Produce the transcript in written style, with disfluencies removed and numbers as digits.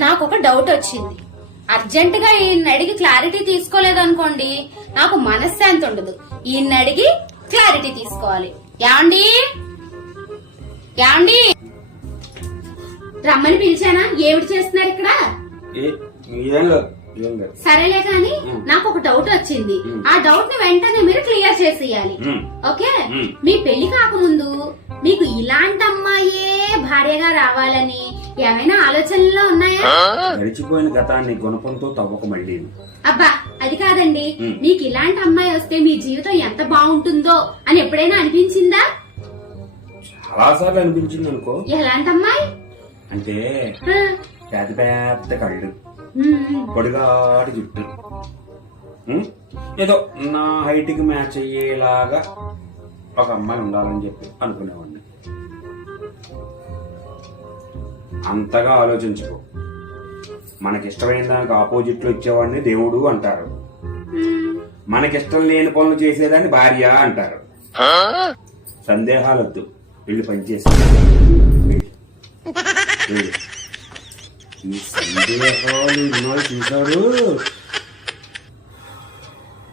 నాకు ఒక డౌట్ వచ్చింది. అర్జెంట్ గా ఈయన అడిగి క్లారిటీ తీసుకోలేదనుకోండి, నాకు మనశ్శాంతి ఉండదు. ఈయన అడిగి క్లారిటీ తీసుకోవాలి. యాండి యాండి రమ్మని పిలిచానా? ఏమిటి చేస్తున్నారు ఇక్కడ? సరేలే కాని నాకు ఒక డౌట్ వచ్చింది. ఆ డౌట్ ని వెంటనే మీరు క్లియర్ చేసేయాలి. ఓకే? మీ పెళ్లి కాకముందు మీకు ఇలాంటి అమ్మాయే భార్యగా రావాలని ఏమైనా ఆలోచనలో ఉన్నాయా? గడిచిపోయిన గతాన్ని గుణపంతో తవ్వక మళ్ళీ. అబ్బా అది కాదండి, మీకు ఇలాంటి అమ్మాయి వస్తే మీ జీవితం ఎంత బాగుంటుందో అని ఎప్పుడైనా అనిపించిందా? చాలా సార్లు అనిపించింది అనుకో. ఎలాంటి అమ్మాయి అంటే పెద్ద పెద్ద కళ్ళు, పొడిగాటి జుట్టు, ఏదో నా హైట్ కి మ్యాచ్ అయ్యేలాగా ఒక అమ్మాయి ఉండాలని చెప్పి అనుకునేవాడిని. అంతగా ఆలోచించుకో. మనకిష్టమైన దానికి ఆపోజిట్ లో ఇచ్చేవాడిని దేవుడు అంటారు, మనకిష్టం లేని పనులు చేసేదాన్ని భార్య అంటారు. సందేహాలొద్దు, వీళ్ళు పనిచేసి ఈ సందేహాలు చూసారు.